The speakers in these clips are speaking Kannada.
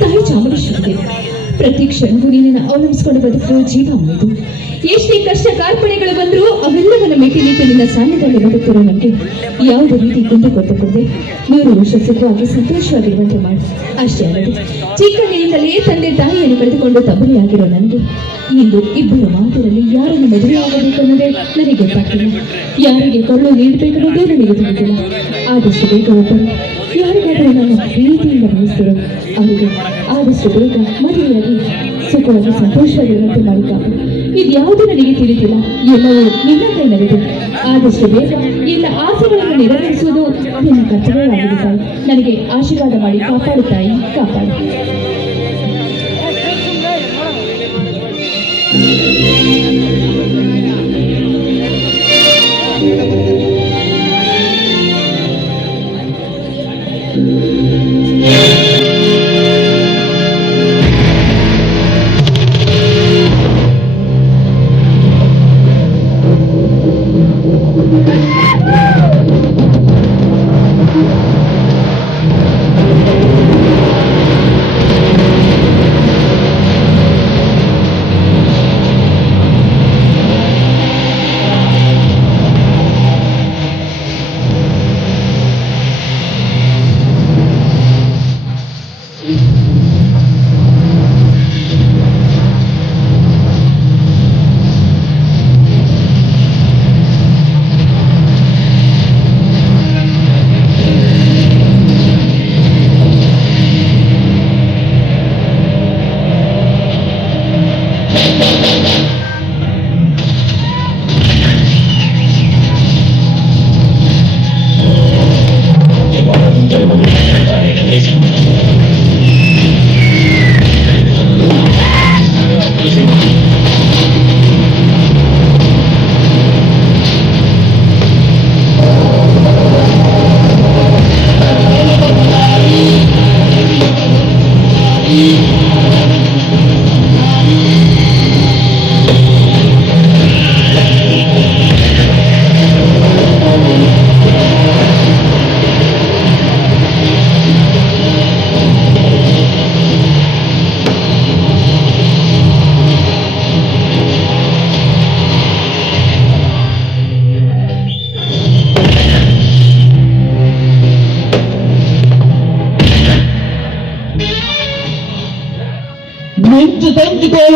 ತಾಯಿ ಚಾಮುಂಡೇಶ್ವರಿ ಪ್ರತಿ ಕ್ಷಣವೂ ನಿನ್ನನ್ನು ಅವಲಂಬಿಸಿಕೊಂಡು ಬದುಕುವ ಜೀವ ಮುಗಿದು ಎಷ್ಟೇ ಕಷ್ಟ ಕಾರ್ಪಣ್ಯಗಳು ಬಂದರೂ ಅವೆಲ್ಲವನ್ನ ಮೆಟ್ಟಿನಿಟ್ಟು ನಿನ್ನ ಸಾನ್ನಿಧ್ಯದಲ್ಲಿ ಬದುಕಿರೋ ನನಗೆ ಯಾವುದೇ ರೀತಿ ಕುಂದು ಕೊಟ್ಟುಕೊಂಡೆ 100 ವರ್ಷ ಸುಖವಾಗಿ ಸಂತೋಷವಾಗಿರುವಂತೆ ಮಾಡಿ ಅಷ್ಟೇ ಅಲ್ಲದೆ ಚಿಕ್ಕಂದಿನಿಂದಲೇ ತಂದೆ ತಾಯಿಯನ್ನು ಕಳೆದುಕೊಂಡು ತಬ್ಬಲಿಯಾಗಿರೋ ನನಗೆ ಇಂದು ಇಬ್ಬರು ಮಾತರಲ್ಲಿ ಯಾರನ್ನು ಮದುವೆಯಾಗಬೇಕು ಅನ್ನೋದೇ ನನಗೆ ಗೊತ್ತಾಗ್ತಿಲ್ಲ. ಯಾರಿಗೆ ಕರುಳು ನೀಡಬೇಕನ್ನೋದೇ ನನಗೆ ತಿಳಿದಿಲ್ಲ. ಆದಷ್ಟು ಬೇಗ ಒಬ್ಬರು ಯಾರಿಗಾದರೂ ನನ್ನ ಪ್ರೀತಿಯಿಂದ ಬಯಸಿರೋ ಅವರಿಗೆ ಆದಷ್ಟು ಬೇಗ ಮದುವೆಯಾಗಿ ಸುಖವಾಗಿ ಸಂತೋಷವಾಗಿರುವಂತೆ ಮಾಡಿದ್ದಾರೆ. ಇದ್ಯಾವುದು ನನಗೆ ತಿಳಿದಿಲ್ಲ. ಎಲ್ಲವೂ ನಿನ್ನ ಕೈನಲ್ಲಿದೆ. ಆದಷ್ಟು ಬೇಗ ಎಲ್ಲ ಆಸೆಗಳನ್ನು ನೆರವೇರಿಸುವುದು ನಿನ್ನ ಕರ್ತವ್ಯವಾಗಿದೆ ತಾಯಿ. ನನಗೆ ಆಶೀರ್ವಾದ ಮಾಡಿ ಕಾಪಾಡು ತಾಯಿ, ಕಾಪಾಡು.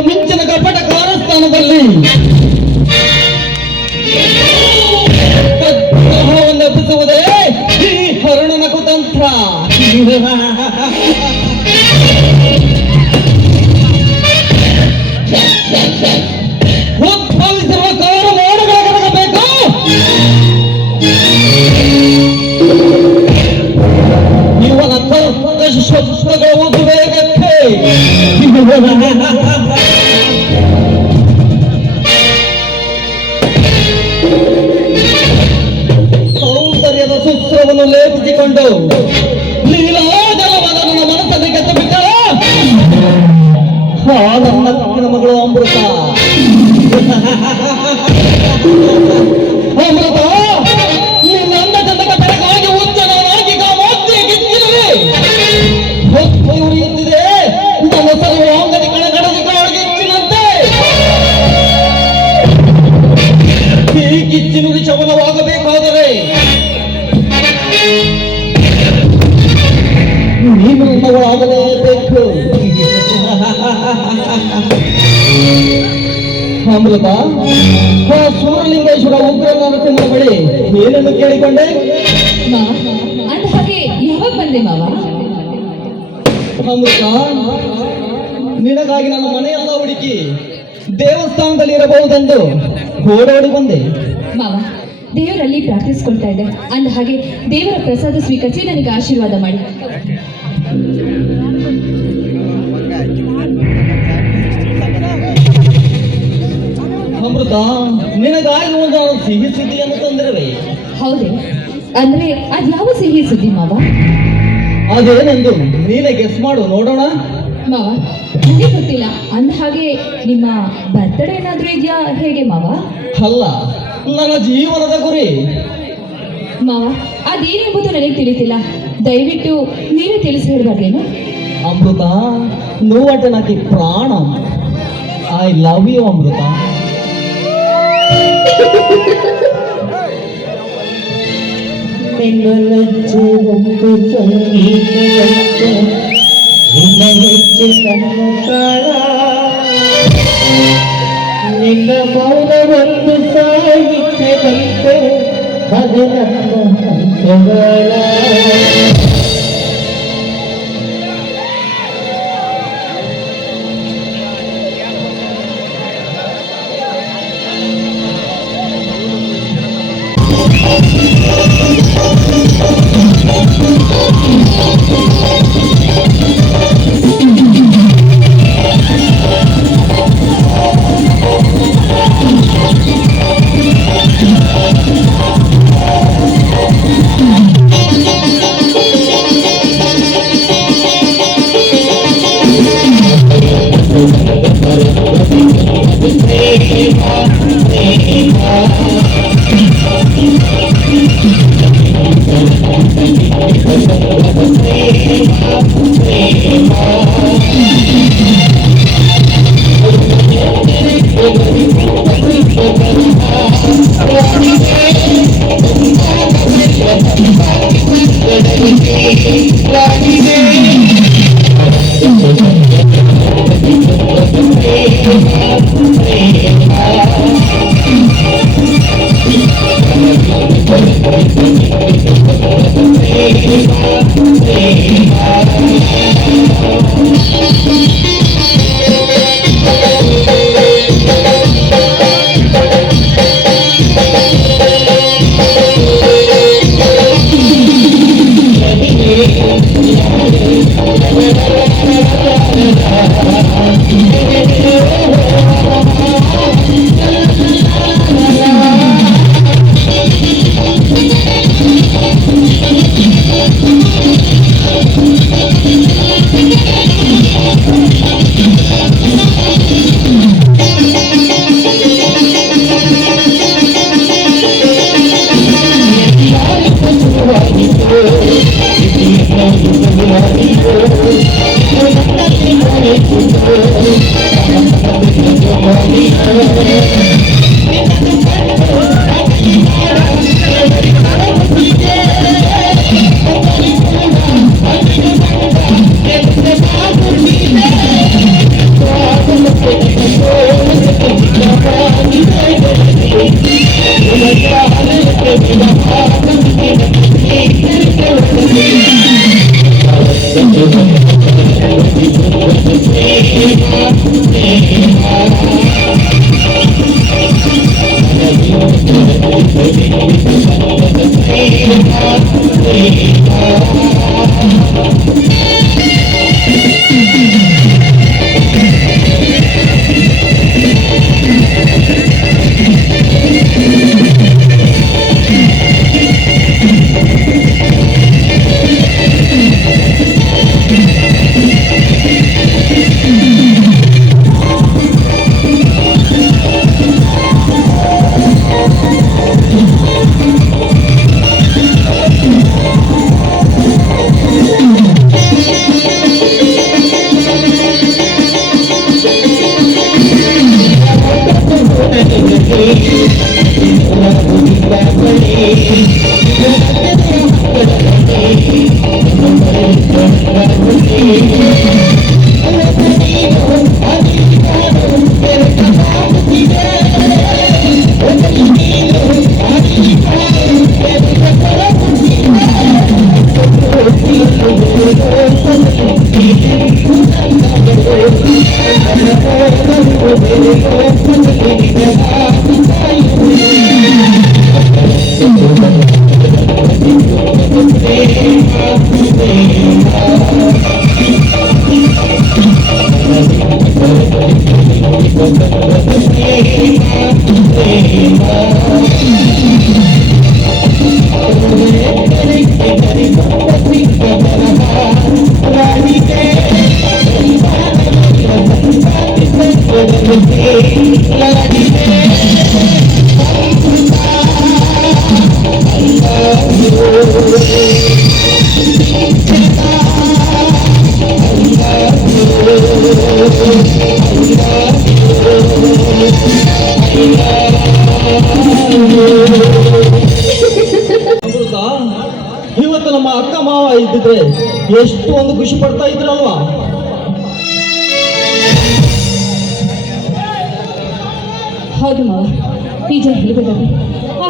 ಮಿಂಚಿನ ಕಪಟ ಕಾರಸ್ಥಾನದಲ್ಲಿ ತದ್ಗ್ರಹವನ್ನು ಎಬ್ಬಿಸುವುದೇ ಈ ಹರುಣನ ಕುತಂತ್ರ. ಉದ್ಭವಿಸಿರುವ ಕಾರು ಮೋಡಗಳ ಕರಗಬೇಕು. ಇವನ ಶಬ್ದಗಳ ಉದ್ವೇಗಕ್ಕೆ ಸೌಂದರ್ಯದ ಸೂತ್ರವನ್ನು ಲೇಪಿಸಿಕೊಂಡು ಲೀಲಾಜಲವಾದ ನನ್ನ ಮನಸ್ಸನ್ನು ಗೆದ್ದು ಬಿಟ್ಟ ನನ್ನ ಮಗಳು ಅಮೃತ. ಅಮೃತ, ನಿನ್ನ ಚಂದಕ ಬೆಳಗಾಗಿ ಉಚ್ಚನಾಗಿ ಕಾಮೋಕ್ತಿಯ ಗಿಚ್ಚಿರುವೆ ಹೊತ್ತು ಉರಿಯುತ್ತಿದೆ ನನ್ನ ಸರ್ವಾಂಗದಿ ಕಣಗಡದಿ ಕಾಳಗಿಚ್ಚಿನಂತೆ. ಈ ಕಿಚ್ಚಿನುಡಿ ಶಮನವಾಗಬೇಕಾದರೆ ನೀನು ನನ್ನವಳಾಗಲೇಬೇಕು. ಅಮೃತ, ಆ ಸೂರ್ಯಲಿಂಗೇಶ್ವರ ಉಗ್ರ ನರಸಿಂಹ ಬಳಿ ಏನನ್ನು ಕೇಳಿಕೊಂಡೆ? ಅಂದ ಹಾಗೆ ಯಾವಾಗ ಬಂದೆ ಮಾವ? ಅಮೃತ, ನಿನಗಾಗಿ ನನ್ನ ಮನೆಯೆಲ್ಲ ಹುಡುಕಿ ದೇವಸ್ಥಾನದಲ್ಲಿ ಇರಬಹುದೆಂದು ಓಡೋಡಿ ಬಂದೆ. ಮಾವ, ದೇವರಲ್ಲಿ ಪ್ರಾರ್ಥಿಸ್ಕೊಳ್ತಾ ಇದ್ದೆ. ಅಂದ ಹಾಗೆ ದೇವರ ಪ್ರಸಾದ ಸ್ವೀಕರಿಸಿ ನನಗೆ ಆಶೀರ್ವಾದ ಮಾಡಿ. ಅಮೃತ, ನಿನಗಾಗಿ ಒಂದು ಸಿಹಿ ಸುದ್ದಿಯನ್ನು ತಂದಿರುವೆ. ಹೌದೇ? ಅಂದ್ರೆ ಅದ್ಯಾವ ಸಿಹಿ ಸುದ್ದಿ ಮಾವ? ಅದೇನೆಂದು ನೀನೇ ಗೆಸ್ ಮಾಡು ನೋಡೋಣ. ಮಾವ, ನನಗೆ ಗೊತ್ತಿಲ್ಲ. ಅಂದ ಹಾಗೆ ನಿಮ್ಮ ಬರ್ತಡೇ ಏನಾದ್ರೂ ಇದೆಯಾ ಹೇಗೆ ಮಾವ? ಅಲ್ಲ, ನನ್ನ ಜೀವನದ ಗುರಿ. ಮಾವ, ಅದೇನೆಂಬುದು ನನಗೆ ತಿಳಿತಿಲ್ಲ. ದಯವಿಟ್ಟು ನೀವೇ ತಿಳಿಸಿ ಹೇಳಬಾರ್ದೇನು? ಅಮೃತ, నువ్వంటే నాకు ప్రాణం. ఐ లవ్ యూ అమృత. ನಿನ್ನ ಲಜ್ಜೆ ಒಂದು ಸಂಗೀತವಂತೆ ನಿನ್ನ ಹೆಜ್ಜೆ ನನ್ನ ತಾಳ ನಿನ್ನ ಮೌನವನ್ನು ಸಾಹಿತ್ಯದಂತೆ ಅದು ನಮ್ಮ ಹಂತಗಳ ಅಮೃತ, ಇವತ್ತು ನಮ್ಮ ಅಕ್ಕ ಮಾವ ಇದ್ದಿದ್ರೆ ಎಷ್ಟು ಒಂದು ಖುಷಿ ಪಡ್ತಾ ಇದ್ರಲ್ವಾ? ಹೌದು ಮಾವ, ನಿಜ ಹೇಳಬೇಕಾದ್ರೆ ಆ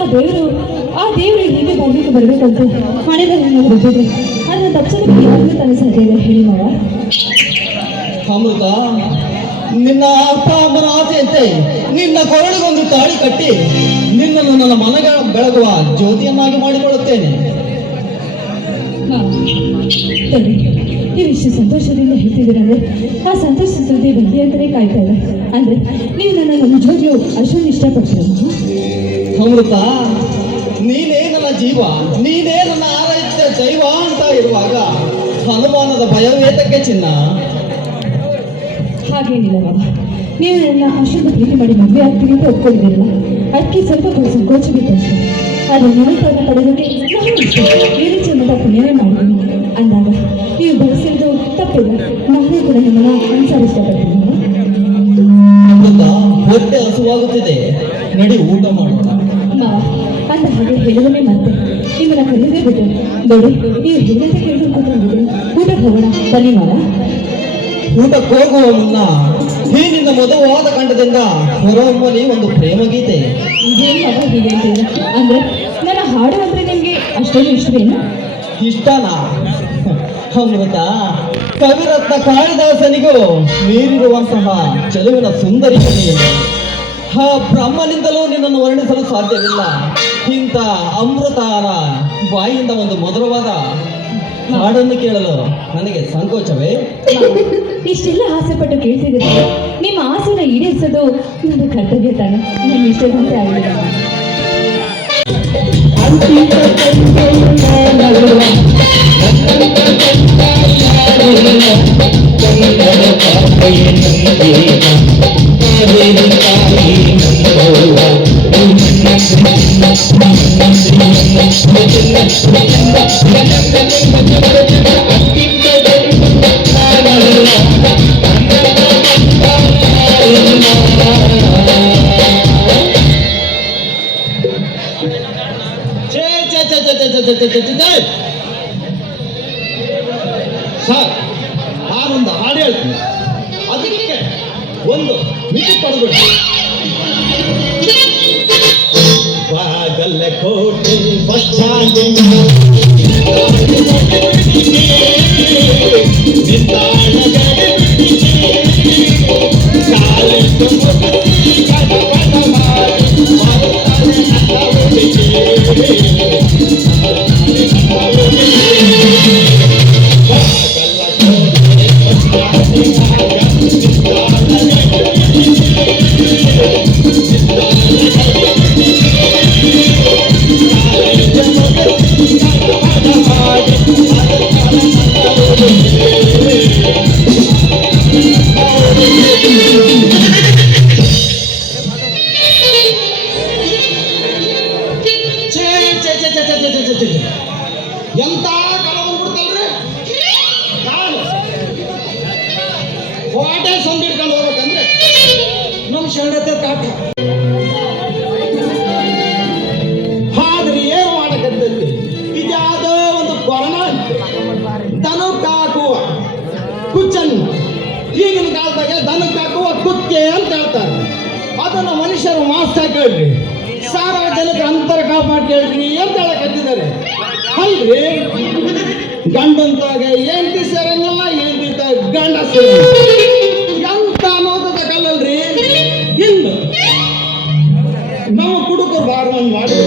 ದೇವರು ಹೀಗೆ ಬರಬೇಕಂತ ಮನೆಯಲ್ಲಿ ಬಂದಿದೆ. ಅದನ್ನ ತಪ್ಪಿಸೋದಕ್ಕೆ ಯಾರಿಗೂ ತನ್ನ ಸಾಧ್ಯ ಇಲ್ಲ ಹೇಳಿ ಮಾವ. ಅಮೃತ, ನಿನ್ನ ಅಪ್ಪ ಅಮ್ಮನ ಆಸೆಯಂತೆ ನಿನ್ನ ಕೊರಳಿಗೊಂದು ತಾಳಿ ಕಟ್ಟಿ ನಿನ್ನನ್ನು ನನ್ನ ಮನಗಳ ಬೆಳಗುವ ಜ್ಯೋತಿಯನ್ನಾಗಿ ಮಾಡಿಕೊಳ್ಳುತ್ತೇನೆ. ನೀವಿಷ್ಟು ಸಂತೋಷದಿಂದ ಹೇಳ್ತಿದ್ದೀರಂದ್ರೆ ಆ ಸಂತೋಷ ಸುದ್ದಿ ಬಂದಿ ಅಂತಲೇ ಕಾಯ್ತಾ ಇಲ್ಲ. ಅಂದ್ರೆ ನೀವು ನನ್ನ ನಿಜವಾಗ್ಲೂ ಅಷ್ಟೊಂದು ಇಷ್ಟಪಡ್ತೀರ ಅಮೃತ, ನೀನೇ ನನ್ನ ಜೀವ, ನೀನೇ ನನ್ನ ಆರಾಧ್ಯ ದೈವ ಅಂತ ಇರುವಾಗ ಹನುಮಾನದ ಭಯವೇತಕ್ಕೆ ಚಿನ್ನ? ಹಾಗೇನಿಲ್ಲ ಬಾಬಾ, ನೀವು ನನ್ನ ಅಷ್ಟೊಂದು ಪ್ರೀತಿ ಮಾಡಿ ಮದುವೆ ಆಗ್ತೀವಿ ಅಂತ ಒಪ್ಕೊಂಡಿದ್ದೀರಲ್ಲ, ಅದಕ್ಕೆ ಸ್ವಲ್ಪ ಸಂಕೋಚ ಬಿತ್ತು ಅಷ್ಟೇ. ಆದರೆ ನಿಮಿತ್ತವನ್ನು ಪಡೆದಕ್ಕೆ ನಾನು ಇಷ್ಟೇ ಬೇರೆ ಜನ್ಮದ ಪುಣ್ಯವೇ ಮಾಡಿದ್ದೀನಿ ಅಂದಾಗ ನೀವು ಬಯಸಿದ್ದು ತಪ್ಪಿಲ್ಲ. ನಾನೇ ಕೂಡ ನಿಮ್ಮನ್ನ ಅನ್ಸಾರ ಇಷ್ಟಪಡ್ತೀನಿ. ಅಮೃತ, ಹೊಟ್ಟೆ ಹಸುವಾಗುತ್ತಿದೆ, ನಡಿ ಊಟ ಮಾಡೋಣ. ಮಾವ ಅಂತ ಹಾಗೆ ಹೇಳುವನೇ ಮತ್ತೆ ನಿಮ್ಮನ್ನ ಕರೆಯದೇ ಬಿಟ್ಟು ನೋಡಿ, ನೀವು ಹೇಳಂತ ಕೇಳಿದ್ರು ಕೂತ್ಕೊಂಡಿದ್ರು. ಊಟಕ್ಕೆ ಹೋಗೋಣ ಬನ್ನಿ ಮಾವ. ಊಟಕ್ಕೆ ಹೋಗುವ ಮುನ್ನ ಈ ನಿನ್ನ ಮಧುವಾದ ಕಂಠದಿಂದ ಹೊರಹೊಮ್ಮಲಿ ಒಂದು ಪ್ರೇಮ ಗೀತೆ. ಇದೇನು ಮಾವ ಹೀಗೆ ಹೇಳ್ತೀರ? ಅಂದ್ರೆ ನನ್ನ ಹಾಡು ಅಂದ್ರೆ ನಿಮ್ಗೆ ಅಷ್ಟೊಂದು ಇಷ್ಟವೇನು? ಇಷ್ಟನಾ? ಅಮೃತ, ಕವಿರತ್ನ ಕಾಳಿದಾಸನಿಗೂ ಮೀರಿರುವಂತಹ ಚೆಲುವಿನ ಸುಂದರಿ ನೀನು. ಆ ಬ್ರಹ್ಮನಿಂದಲೂ ನಿನ್ನನ್ನು ವರ್ಣಿಸಲು ಸಾಧ್ಯವಿಲ್ಲ. ಇಂಥ ಅಮೃತನ ಬಾಯಿಯಿಂದ ಒಂದು ಮಧುರವಾದ ಹಾಡನ್ನು ಕೇಳಲು ನನಗೆ ಸಂಕೋಚವೇ? ಇಷ್ಟೆಲ್ಲ ಆಸೆ ಪಟ್ಟು ಕೇಳ್ತಿದ್ದೀರ, ನಿಮ್ಮ ಆಸೆನ ಈಡೇರಿಸೋದು ನನ್ನ ಕರ್ತವ್ಯ ತಾನೆ. ನಿಮ್ಮ ಇಷ್ಟದಂತೆ ಆಗಲಿಲ್ಲ. ಸರ್, ನಾನೊಂದು ಹಾಡು ಹೇಳ್ತೀನಿ, ಅದಕ್ಕೆ ಒಂದು ಮಿತಿ ಪಡೆದ್ಬಿಟ್ಟು. ಬಾಗಲಕೋಟೆ ಬಸ್ ಸ್ಟ್ಯಾಂಡ್ ಎಂತ ಕಾಲ ಬಂದ್ಬಿಡ್ತಲ್ರಿ. ನಾನು ಕೋಟೆ ಸಂದ್ ಹಿಡ್ಕೊಂಡು ಹೋಗ್ಬೇಕಂದ್ರೆ ನಮ್ಮ ಶರಣತೆ ಕಾಟ. ಆದ್ರೆ ಏನು ಮಾಡಕತ್ತೈತಿ, ಇದ್ಯಾವುದೋ ಒಂದು ಕೊರೋನಾ ದನಕ್ಕೆ ಹಾಕುವ ಕುಚ್ಚನ್ನು, ಈಗಿನ ಕಾಲದಾಗ ದನಕ್ಕೆ ಹಾಕುವ ಕುಕ್ಕೆ ಅಂತ ಹೇಳ್ತಾರೆ. ಅದನ್ನು ಮನುಷ್ಯರು ಮಾಸ್ಕ್ ಹಾಕೇಳ್ರಿ, ಸಾರ್ವಜನಿಕ ಅಂತರ ಕಾಪಾಡಿ ಕೇಳ್ರಿ ಅಂತ ಹೇಳಕತ್ತಿದ್ದಾರೆ. ಅಲ್ರಿ, ಗಂಡಂತಾಗ ಹೆಂಡತಿ ಸೇರಂಗಲ್ಲ, ಹೆಂಡತಿ ಗಂಡ ಸೇರಂಗ ಎಂತ ಅನ್ನೋದ ಕಲ್ಲಲ್ರಿ. ಇನ್ನು ನಮ್ಮ ಕುಡುಕರು ಬಾರ್ಮನ್ ಮಾಡಿ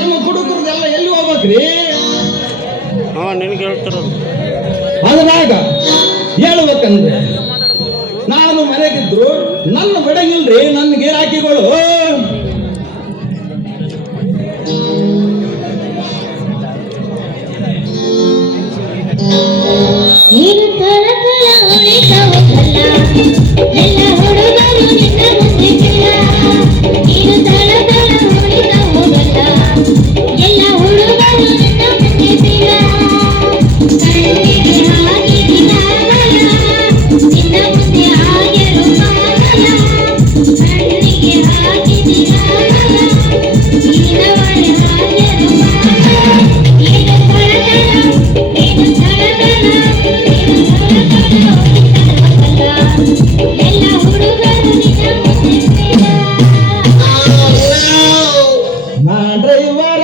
ನಮ್ಮ ಕುಡುಕರದೆಲ್ಲ ಎಲ್ಲಿ ಹೋಗ್ಬೇಕ್ರಿ? ನಿನಗೆ ಹೇಳ್ತಿರೋದು ಅದ್ರಾಗ ಹೇಳ್ಬೇಕಂದ್ರೆ ನಾನು ಮನೆಗಿದ್ರು ನನ್ನ ಬಿಡಂಗಿಲ್ರಿ ನನ್ನ ಗಿರಾಕಿಗಳು. ನೀನು ತಳ ತಳ ಉಳಿತಾವಲ್ಲ, ಎಲ್ಲ ಹುಡುಗರು ನಿನ್ನ ಮುಂದಿಲ್ಲ. ನೀನು ತಳ ತಳ ಉಳಿತಾವಲ್ಲ, ಎಲ್ಲ ಹುಡುಗರು ನಿನ್ನ ಮುಂದಿಲ್ಲ. ಕಣ್ಣಿಗೆ ಹಾಗಿದಿನಾಗಲ್ಲ, ನಿನ್ನ ಮುಂದೆ ಆಗಿರು ಕಾಗಲ್ಲ. ಕಣ್ಣಿಗೆ ಹಾಗೆ ಡ್ರೈವರ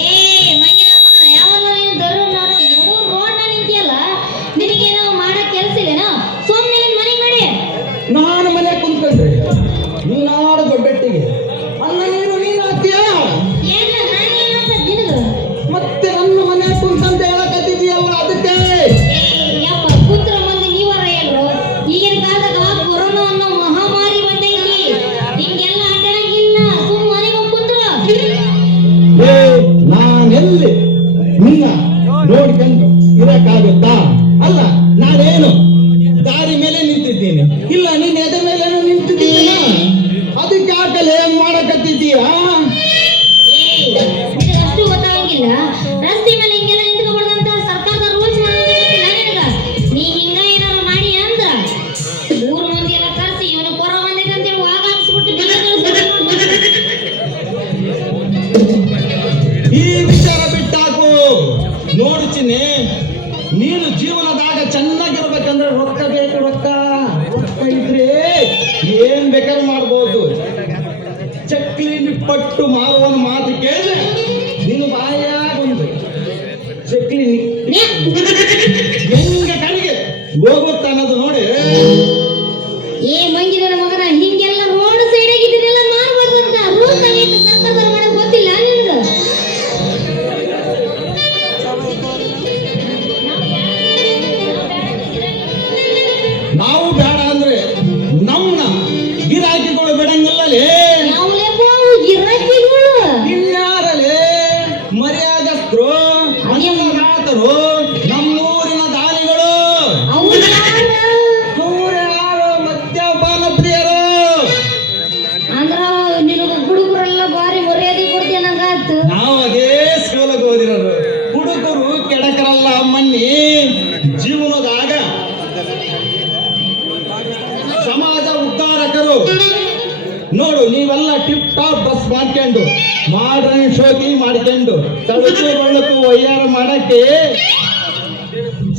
ಏ ಮಂಜಮ್ಮ, ಯಾವಾಗ ನೀನು ನಡು ರೋಡ್ನ ನಿಂತಿಯಲ್ಲ, ನಿನಗೇನೋ ಮಾಡಕ್ ಕೆಲಸ ಇಲ್ಲೇನೋ? ಸುಮ್ಮನೆ ನಿನ್ ಮನೆಗ್ ನಡಿ. ನಾನು ಮನೆ ಕುಂತ್ಕೊಂಡ್ರೆ ನೀನಾಡ ದೊಡ್ಡಟ್ಟಿಗೆ ಅನ್ನ ನೀರು ನೀನು ಹಾಕ್ತೀಯಾ? ಏನ ನಾನೇನಂತ ನಿನಗ? ಮತ್ತೆ ನನ್ನ ಮನೆ ಕುಂತಂತ ಹೇಳಕತ್ತಿದೀಯಲ್ಲ ಅದಕ್ಕೆ. ಯಪ್ಪ, ಕೂತ್ರ ಮಂದಿ ನೀವರ ಹೇಳ್ರು. ಈಗಿನ ಕಾಲದಾಗ ಕೊರೋನಾ ಅನ್ನೋ ಮಹಾಮಾರಿ ಬಂದೈತಿ. ಹಿಂಗೆಲ್ಲ ಅಡ್ಡಾಡಂಗಿಲ್ಲ. ಸುಮ್ಮ ಮನೆಗೆ ಕುಂತ್ರ. ಏ ನಾನೆಲ್ಲಿ ನಿನ್ನ ನೋಡ್ಕೊಂಡು ಇರಕ್ಕಾಗುತ್ತಾ? ಅಲ್ಲ, ನಾನೇನು ದಾರಿ ಮೇಲೆ ನಿಂತಿದ್ದೀನಿ, ಇಲ್ಲ ನಿನ್ನ ಎದೆ ಮೇಲೆ ನಿಂತಿದ್ದೀನ, ಅದಕ್ಕೆ ಯಾಕಲೆ ಮಾಡಕತ್ತಿದ್ದೀಯಾ? ಅಷ್ಟು ಗೊತ್ತಾಗಂಗಿಲ್ಲ. ರಸ್ತೆ ಮೇಲೆ ಹಿಂಗೆಲ್ಲ ನಿಂತ್ಕೊಬಾರ್ದಂತ ಸರ್ಕಾರದ ರೂಲ್ಸ್ ಮಾಡಿಲ್ಲ ನಿನಗ. ನೀ ಹಿಂಗ ಏನಾರು ಮಾಡಿ ಅಂದ್ರ ಮೂರು ಮಂದಿ ಎಲ್ಲ ಕರ್ಸಿ ಇವನು ಕೊರ ಬಂದೈತೆ ಅಂತೇಳಿ ವಾಗ ಹಾಕ್ಸ್ಬಿಟ್ಟು ಈ ವಿಚಾರ ಬಿಟ್ಟಾಕು. ನೋಡು ಚಿನ್ನಿ, ನೀನು ಜೀವನದಾಗ ಚೆನ್ನಾಗಿರ್ಬೇಕಂದ್ರೆ ರೊಕ್ಕ ಬೇಕು. ರೊಕ್ಕ ಇದ್ರೆ ಏನ್ ಬೇಕಾದ್ರೂ ಮಾಡ್ಬೋದು. ಚಕ್ಲಿ ನಿಪ್ಪಟ್ಟು ಮಾರುವನ ಮಾತು ಕೇಳಿ ನೀನು ಬಾಯಾಗ ಒಂದು ಚಕ್ಲಿ ಹೆಂಗ ಕಡೆಗೆ ಹೋಗುತ್ತ ಅನ್ನೋದು ನೋಡಿ. ಏ ಮಂಗಿನ ಮಗನ, ಹಿಂಗೆಲ್ಲ ರೋಡ್ ಸೈಡ್ ಆಗಿದ್ದನ್ನೆಲ್ಲ ಮಾಡ್ಬಾರ್ದಂತ ರೂಲ್ಸ್ ಆಗೈತೆ ಸರ್ಕಾರದವ್ರು. ಮಾಡಕ್ ಗೊತ್ತಿಲ್ಲ ನಿನಗ? ನಾವು ಬೇಡ ಅಂದ್ರೆ ನಮ್ಮನ್ನ ಗಿರಾಕಿಗಳು ಬಿಡಂಗಿಲ್ಲಲೇ. ಯಾವ್ಲೆಪ್ಪ ಅವು ಗಿರಾಕಿಗಳು? ಇನ್ಯಾರಲೇ ಮರ್ಯಾದಸ್ಥರು, ಅನ್ನದಾತರು, ನಮ್ಮೂರಿನ ದಾನಿಗಳು. ಅವ್ರು ಯಾರ? ಯಾರು ಮದ್ಯಪಾನ ಪ್ರಿಯರು. ಅಂದ್ರ ನಿನಗ ಹುಡುಗರೆಲ್ಲ ಬಾರಿ ಮರ್ಯಾದೆ ಕೊಡ್ತೀಯ ನಂಗಾತು. ನಾವು ಅದೇ ಸ್ಕೂಲಿಗೆ ಓದಿರೋರು. ಹುಡುಗರು ಕೆಡಕರಲ್ಲ ಮನ್ನಿ. ಜೀವನದಾಗ ಸಮಾಜ ಉದ್ಧಾರಕರು. ನೋಡು, ನೀವೆಲ್ಲ ಟಿಪ್ ಟಾಪ್ ಬಸ್ ಮಾಡ್ಕೊಂಡು ಮಾಡ್ರನ್ ಶೋಕಿ ಮಾಡ್ಕೊಂಡು ತಳುಕು ಬಳುಕು ವಯ್ಯಾರ ಮಾಡಕ್ಕೆ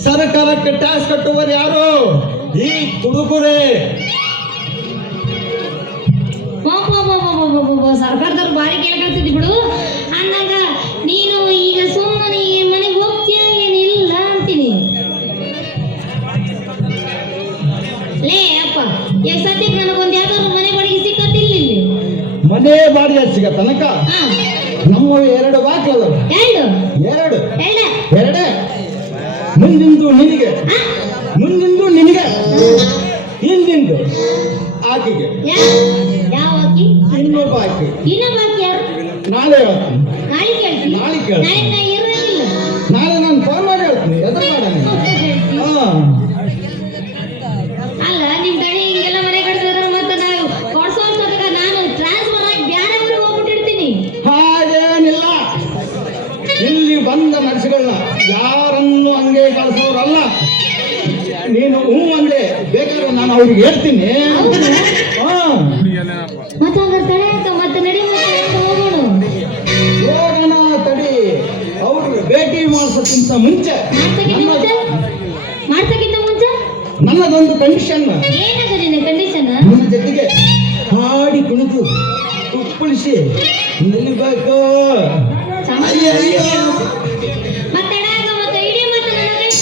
ಸರ್ಕಾರಕ್ಕೆ ಟ್ಯಾಕ್ಸ್ ಕಟ್ಟುವರು ಯಾರು? ಈ ಹುಡುಗರೇ. ಸರ್ಕಾರದವ್ರು ಬಾರಿ ಕೇಳ್ಕೊಳ್ತಿದ್ದಿ ಬಿಡು. ಅಂದಾಗ ನೀನು ಈಗ ಸುಮ್ಮನೆ ಮನೆಗೆ ಹೋಗ್ತೀಯ ಏನಿಲ್ಲ ಅಂತೀನಿ. ಲೇ ಅಪ್ಪ, ಸದ್ಯಕ್ಕೆ ನನಗೊಂದು ಯಾವ್ದಾದ್ರು ಮನೆ ಬಾಡಿಗೆ ಸಿಕ್ಕತ್ತಿಲ್ಲ ಇಲ್ಲಿ. ಮನೆ ಬಾಡಿಗೆ ಸಿಗ ತನಕ ಹಾ, ನಮ್ಮ 2 ಬಾಕ್ಲದವ. ಎರಡು 2 ಎರಡ 2 ಮುಂದಿಂದು ನಿನಗೆ, ಮುಂದಿಂದು ನಿನಗೆ, ಹಿಂದಿಂದು ಆಕೆಗೆ. ಯಾವ ಅಕ್ಕಿ? ಇನ್ನೊಬ್ಬ ಆಕೆ. ಇನ್ನೊಬ್ಬ ಅಕ್ಕಿ ಯಾರು? ನಾಳೆ ಹೇಳ್ತೀನಿ. ನಾಳೆ ಕೇಳ್ತೀನಿ. ನಾಳೆ ಕೇಳ್ತೀನಿ. ನಾಳೆ ನಾ ಇರೋದಿಲ್ಲ. ನಾಳೆ ನಾನು ಫೋನ್ ಮಾಡಿ ಹೇಳ್ತೀನಿ. ಎದುರು ಮಾಡೋಣ. ಅಲ್ಲ, ನಿಮ್ ಕಡೆ ಹಿಂಗೆಲ್ಲ ಮನೆ ಕಟ್ತಿದ್ರೆ ಮತ್ತೆ ನಾವು ಕೊಡ್ಸೋರ್ಸೋದಕ್ಕ ನಾನು ಟ್ರಾನ್ಸ್ಫರ್ ಆಗಿ ಬ್ಯಾರೆ ಊರಿಗೆ ಹೋಗ್ಬಿಟ್ಟಿರ್ತೀನಿ. ಹಾಗೇನಿಲ್ಲ. ಇಲ್ಲಿ ಬಂದ ನರ್ಸ್ಗಳನ್ನ ಯಾರನ್ನು ಹಂಗೆ ಕಳಿಸೋರಲ್ಲ. ನೀನು ಹ್ಞೂ ಅಂದ್ರೆ ಬೇಕಾದ್ರೆ ನಾನು ಅವ್ರಿಗೆ ಹೇಳ್ತೀನಿ. ಮತ್ತೆ ಹಂಗಾರೆ ತಡೆ ಅಕ್ಕ, ಮತ್ತೆ ನಡಿ, ಮತ್ತೆ ಹೋಗೋಣ. ಹೋಗೋಣ ತಡಿ. ಅವ್ರು ಭೇಟಿ ಮಾಡಿಸೋಕ್ಕಿಂತ ಮುಂಚೆ ಮಾಡ್ಸಕ್ಕಿಂತ ಮುಂಚೆ ನನ್ನದೊಂದು ಕಂಡೀಷನ್. ಏನದ ನಿನ್ನ ಕಂಡೀಷನ್? ನನ್ನ ಜೊತೆಗೆ ಹಾಡಿ ಕುಣಿದು ಕುಪ್ಪಳಿಸಿ ನಿಲ್ಲಬೇಕು. ಅಯ್ಯೋ ಅಯ್ಯೋ. ಮತ್ತೆ ಅಕ್ಕ, ಮತ್ತೆ ಇಡೀ ಮತ್ತೆ ನನ್ನ ಗಂಟ.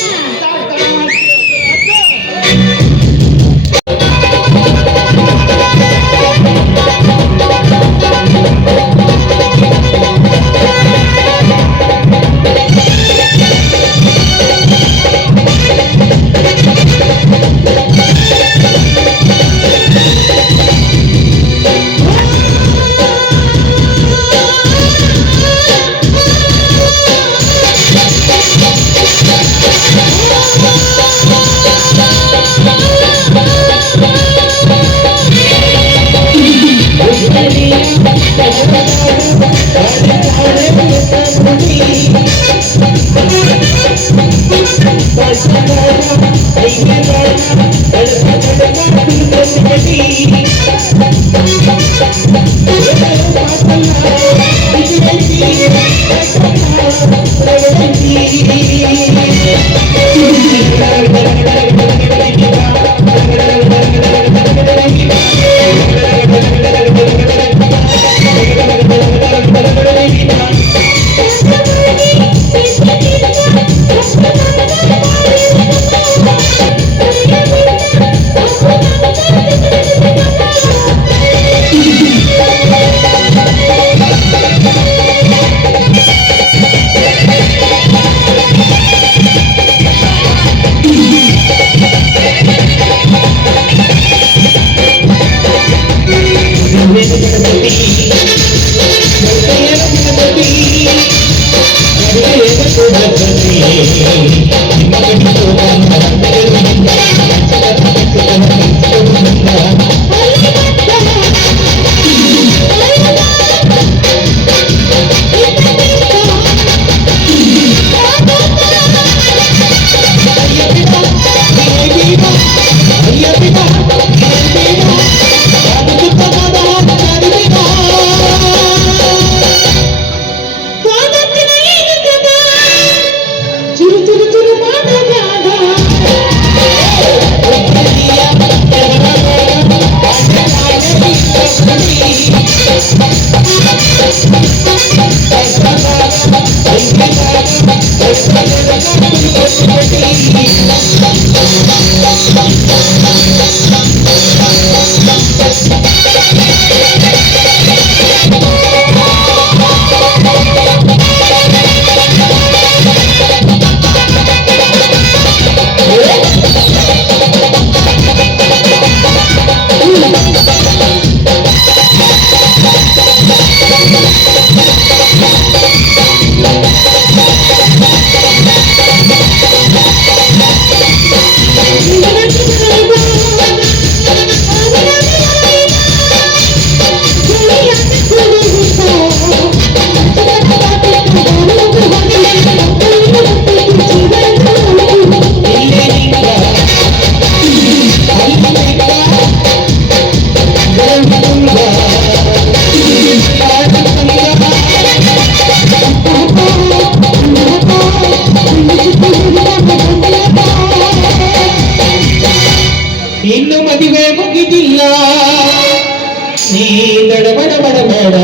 ಇನ್ನು ಮದುವೆ ಮುಗಿದಿಲ್ಲ ನೀ ದಡಬಡ ಬಡಬೇಡ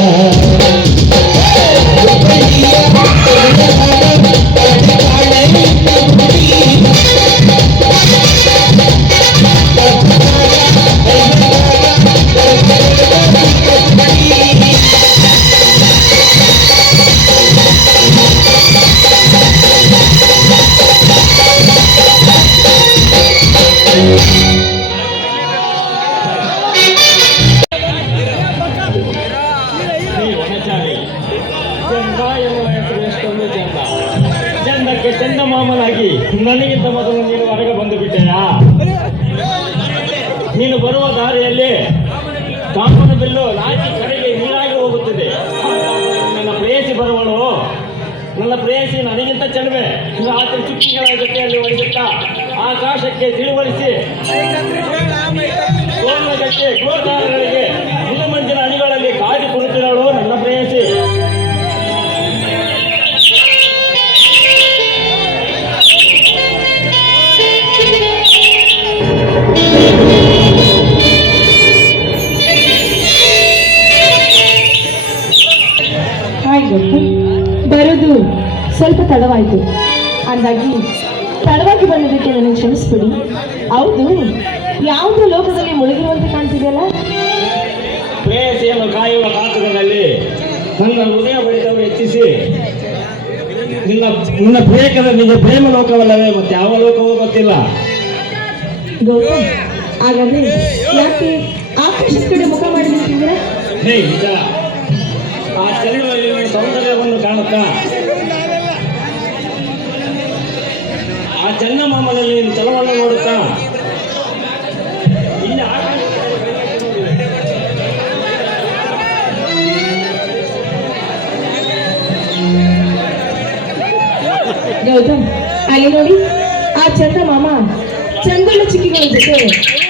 ಚಂದಕ್ಕೆ ಚಂದಮಾಮನಾಗಿ ನನಗಿಂತ ಮೊದಲು ನೀನು ಹೊರಗೆ ಬಂದು ಬಿಟ್ಟೆಯಾ? ನೀನು ಬರುವ ದಾರಿಯಲ್ಲಿ ಕಾಮನ ಬಿಲ್ಲು ನಾಚಿ ಕಡೆಗೆ ನೀರಾಗಿ ಹೋಗುತ್ತದೆ. ನನ್ನ ಪ್ರೇಯಸಿ ಬರುವಳು. ನನ್ನ ಪ್ರೇಯಸಿ ನನಗಿಂತ ಚೆಲುವೆ. ರಾತ್ರಿ ಚುಕ್ಕಿಗಳ ಜೊತೆಯಲ್ಲಿ ಒಡೆಯುತ್ತಾ ಆಕಾಶಕ್ಕೆ ತಿಳಿವಳಿಸಿ ಸೋಲಗಕ್ಕೆ ಗೋದಾರಗಳಿಗೆ ಮುದುಮಂಜಿನ ಅಣಿಗಳಲ್ಲಿ ಕಾದಿ ಕುಳಿತಿರಳು ನನ್ನ ಪ್ರೇಯಸಿ. ಬರೋದು ಸ್ವಲ್ಪ ತಡವಾಯಿತು, ಅಂದಾಗಿ ತಡವಾಗಿ ಬಂದಿದ್ದಕ್ಕೆ ನನಗೆ ಕ್ಷಮಿಸ್ಬಿಡಿ. ಹೌದು, ಯಾವುದೋ ಲೋಕದಲ್ಲಿ ಮುಳುಗಿರುವಂತೆ ಕಾಣ್ತಿದೆಯಲ್ಲ? ಪ್ರೇಯಸಿಯನ್ನು ಕಾಯುವ ಕಾತುರದಲ್ಲಿ ನನ್ನ ಹೃದಯ ಬಡಿತವನ್ನು ಹೆಚ್ಚಿಸಿ ನಿನ್ನ ಪ್ರೇಕದ ನಿಜ ಪ್ರೇಮ ಲೋಕವಲ್ಲವೇ ಮತ್ತೆ ಯಾವ ಲೋಕವೂ ಗೊತ್ತಿಲ್ಲ. ಗೌತಮ್, ಹಾಗಾದ್ರೆ ಯಾಕೆ ಆಕಾಶದ ಕಡೆ ಮುಖ ಮಾಡಿ ನಿಂತಿದ್ದೀರಾ? ಹೇ ನಿಜ, ಆ ಚೆಲುವಲ್ಲಿ ಸೌಂದರ್ಯವನ್ನು ಕಾಣುತ್ತಾ ಆ ಚಂದಮಾಮನಲ್ಲಿ ಚಲವನ್ನು ನೋಡುತ್ತಾ ಇಲ್ಲಿ ಆಕಾಶ ಗೌತಮ್, ಅಲ್ಲಿ ನೋಡಿ ಆ ಚಂದ ಮಾಮ ಚಂದನ ಚಿಕ್ಕಿಗಳ ಜೊತೆ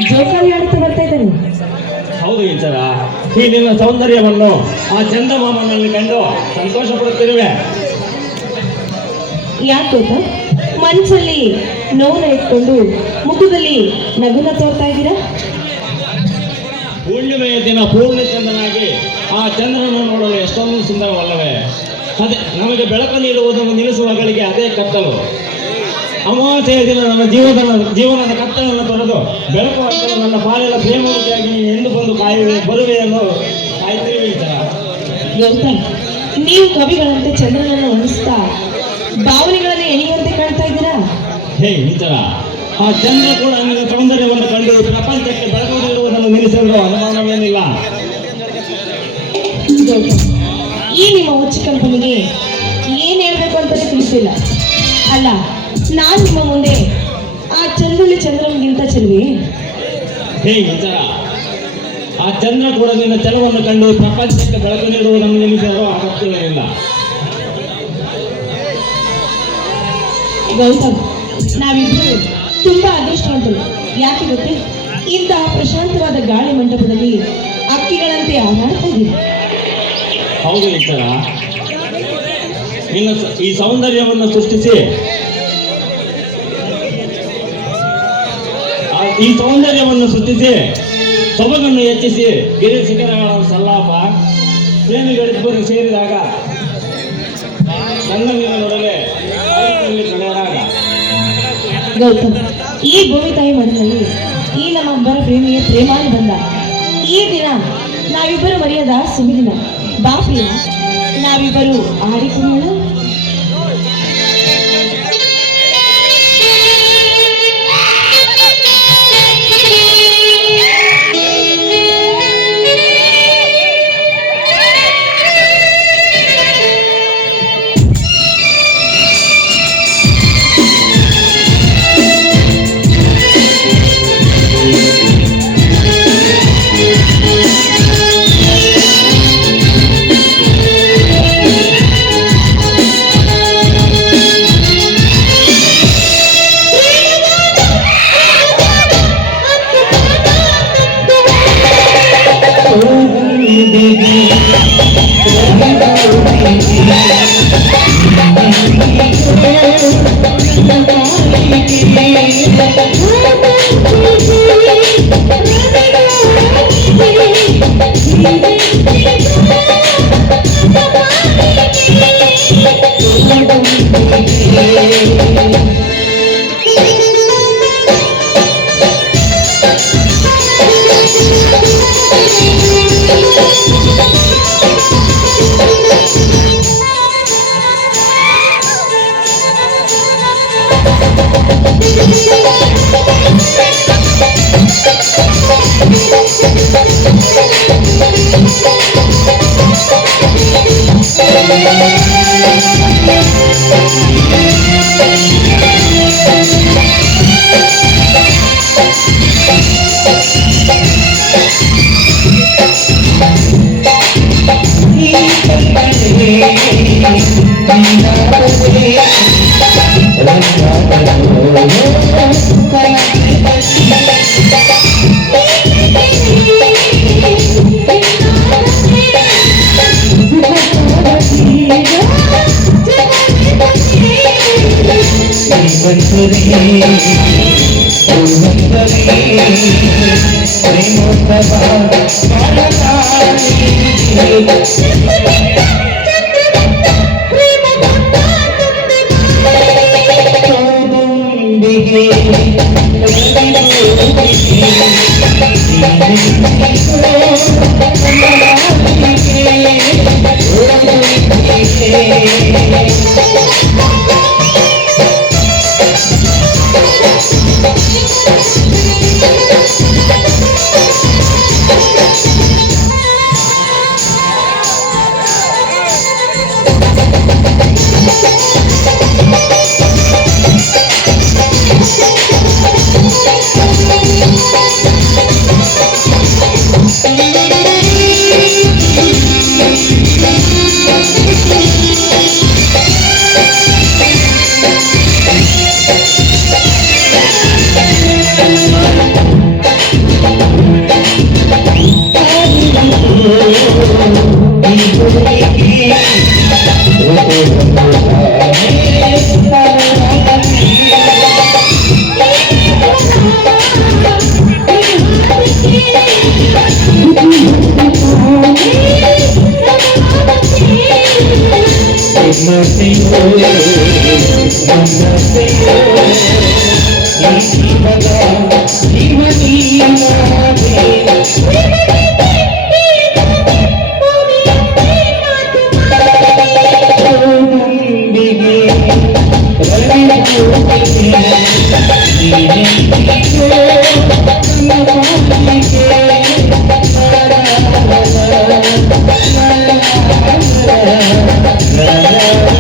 ಜೋಕಾಲಿ ಆಡುತ್ತಾ ಬರ್ತಾ ಇದ್ದಾನೆ. ಹೌದು ಇಂಚರ, ಈ ನಿನ್ನ ಸೌಂದರ್ಯವನ್ನು ಆ ಚಂದಮಾಮನಲ್ಲಿ ಕಂಡು ಸಂತೋಷ ಪಡುತ್ತಿರುವೆ. ಯಾಕೆ ಗೊತ್ತಾ, ಮನಸ್ಸಲ್ಲಿ ನೋವನ್ನ ಇಟ್ಕೊಂಡು ಮುಖದಲ್ಲಿ ನಗುನ ತೋರ್ತಾ ಇದ್ದೀರಾ? ಹುಣ್ಣಿಮೆಯ ದಿನ ಪೂರ್ಣಚಂದ್ರನಾಗಿ ಆ ಚಂದ್ರನನ್ನು ನೋಡಲು ಎಷ್ಟೊಂದು ಸುಂದರವಲ್ಲವೇ? ಅದೇ ನಮಗೆ ಬೆಳಕು ನೀಡುವುದನ್ನು ನಿಲ್ಲಿಸುವ ಗಳಿಗೆ ಅದೇ ಕತ್ತಲು. ಅಮಾವಾಸ್ಯೆಯ ದಿನ ನನ್ನ ಜೀವನದ ಕತ್ತಲನ್ನು ತೊರೆದು ಬೆಳಕು ಹಾಕಲು ನನ್ನ ಪಾಲಿನ ಪ್ರೇಮವತಿಯಾಗಿ ನೀನು ಎಂದು ಬಂದು ಬರುವೆಯನ್ನು ಕಾಯ್ತೀವಿ ಇಂಚರ. ಗೌತಮ್, ನೀವು ಕವಿಗಳಂತೆ ಚಂದ್ರನನ್ನು ವರ್ಣಿಸ್ತಾ ಭಾವನೆಗಳನ್ನು ಎಣಿಯುವಂತೆ ಕಾಣ್ತಾ ಇದ್ದೀರಾ? ಹೇ ಇಂಚರ, ಆ ಚಂದ್ರ ಕೂಡ ನಿನ್ನ ಸೌಂದರ್ಯವನ್ನು ಕಂಡು ಪ್ರಪಂಚಕ್ಕೆ ಬೆಳಕು ನೀಡುವುದನ್ನು ನಿಲ್ಲಿಸಲು ಅನುಮಾನವೇನಿಲ್ಲ. ಗೌತಮ್, ಈ ನಿಮ್ಮ ಹುಚ್ಚು ಕಲ್ಪನೆಗೆ ಏನ್ ಹೇಳ್ಬೇಕು ಅಂತಾನೆ ತಿಳಿಸಿಲ್ಲ. ಅಲ್ಲ, ನಾನ್ ನಿಮ್ಮ ಮುಂದೆ ಆ ಚಂದ್ರನಿಗಿಂತ ಚೆಲುವೆ? ಹೇ ಇಂಚರ, ಆ ಚಂದ್ರ ಕೂಡ ನಿನ್ನ ಛಲವನ್ನು ಕಂಡು ಪ್ರಪಂಚಕ್ಕೆ ಬೆಳಕು ನೀಡುವುದನ್ನು ನಿಲ್ಲಿಸಲು ಅಗತ್ಯವೇನಿಲ್ಲ. ಗೌತಮ್, ನಾವಿಬ್ಬರು ತುಂಬಾ ಅದೃಷ್ಟವಂತರು. ಯಾಕೆ ಗೊತ್ತೇ? ಇಂತಹ ಪ್ರಶಾಂತವಾದ ಗಾಳಿ ಮಂಟಪದಲ್ಲಿ ಅಕ್ಕಿಗಳಂತೆ ಹಾರಾಡ್ತಾ ಇದ್ದೀವಿ. ಹೌದು ಇಂಚರ, ನಿನ್ನ ಈ ಸೌಂದರ್ಯವನ್ನು ಸೃಷ್ಟಿಸಿ ಸೊಬಗನ್ನು ಹೆಚ್ಚಿಸಿ ಗಿರಿ ಶಿಖರಗಳ ಸಲ್ಲಾಪ ಪ್ರೇಮಿಗಳಿಬ್ಬರು ಸೇರಿದಾಗ ನನ್ನ ನೀರ ನೊಡಲೆ ಕಳೆದಾಗ. ಗೌತಮ್, ಈ ಭೂಮಿ ತಾಯಿ ಮಡಿನಲ್ಲಿ ಈ ನಮ್ಮಬ್ಬರ ಪ್ರೇಮಿಯ ಪ್ರೇಮಾನು ಬಂದ ಈ ದಿನ ನಾವಿಬ್ಬರು ಮರೆಯದ ಸುಮಿದಿನ. ಬಾ ಪ್ರಿಯ, ನಾವಿಬ್ಬರು ಆಡಿಕೊಳ್ಳೋಣ. Thank you. ನನ್ನತೆಯೋ ನನ್ನತೆಯೋ ಈ ಜೀವದ ಜೀವನೀಯವಾದೆ ನಂಬಿಗೆ ರವಿಗೆ ನೀನೆಂದಿಗೋ ನನ್ನ ಪಾಲಿಗೆ la la la la la